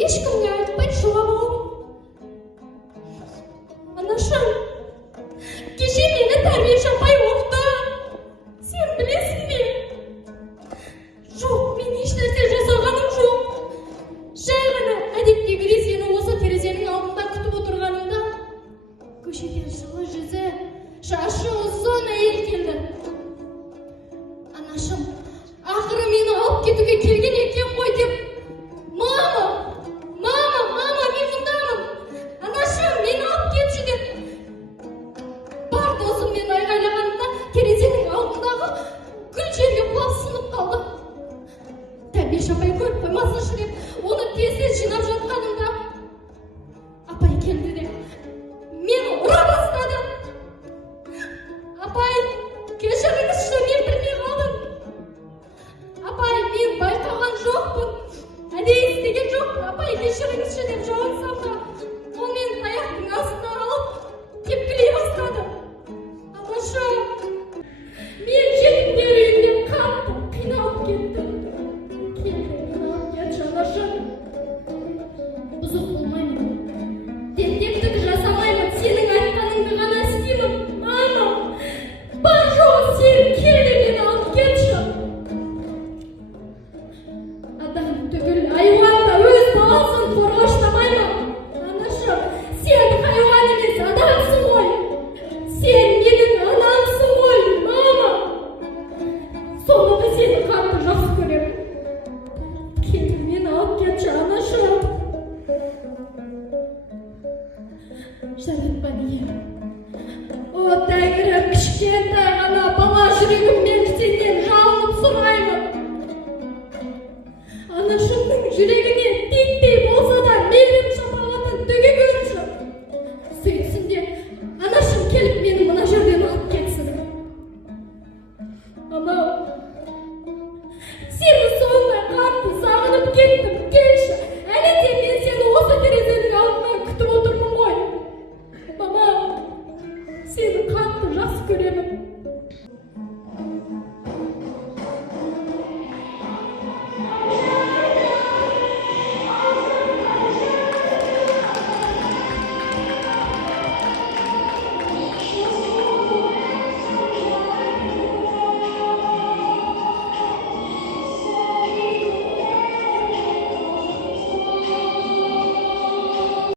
ешкімге айтпай жылап алам. Анашым, кеше мені тәрбиеші апай оқыды. Сен білесің бе? Жоқ, мен ешнәрсе жасағаным жоқ. Жай ғана әдеттегідей сені осы терезенің алдында күтіп отырғанымда көшеден жылы жүзі, шашы ұзын әйел келді. Анашым, ақыры мені алып кетуге келген екен ғой деп, мама, мен мұндамын. Анашым, мені алып кетші деп. Бар досым мен айғайлағанымда терезенің алдындағы гүл жерге құлап сынып қалды. Тәрбиеші апай көріп қоймасыншы деп, оны тез жинап жатқанымда апай келді де мені ұра бастады. Апай, кешіріңізші, мен білмей қалдым. Апай, мен байқаған жоқпын, әдейі істеген жоқпын. Апай, кешіріңізші деп жауап салса, ол менің аяқтың астына алып тепкілей бастады. Анашым, мен жетімдер үйінде қатты қиналып кеттім. Келгенін алып кетші, анашым. Бұзық болмаймын, тентектік жасамаймын, сенің айтқаныңды ғана істеймін. Мама, бар жоғы сен кел де мені алып кетші. Адам түгіл, айуан да өз баласын қорғаштамай ма? Анашым, сен хайуан емес, адамсың ғой. Сен менің анамсың ғой, мама. Соңында сені қатты жақсы көремін. Кел, мені алып кетші, анашым. Жаратпа неге? О, Тәңірім, кішкентай ғана бала жүрегіммен сенен жалынып сұраймын. Анашымның жүрегіне титтей болса да мейірім шапағатын төге көрші. Сөйтсін де, анашым келіп мені мына жерден алып кетсін. Анау, сені сондай қатты сағынып кеттім, келші. Әлі де мен сені осы терезенің алдынан күтіп отырмын ғой. Мама, сені қатты жақсы көремін.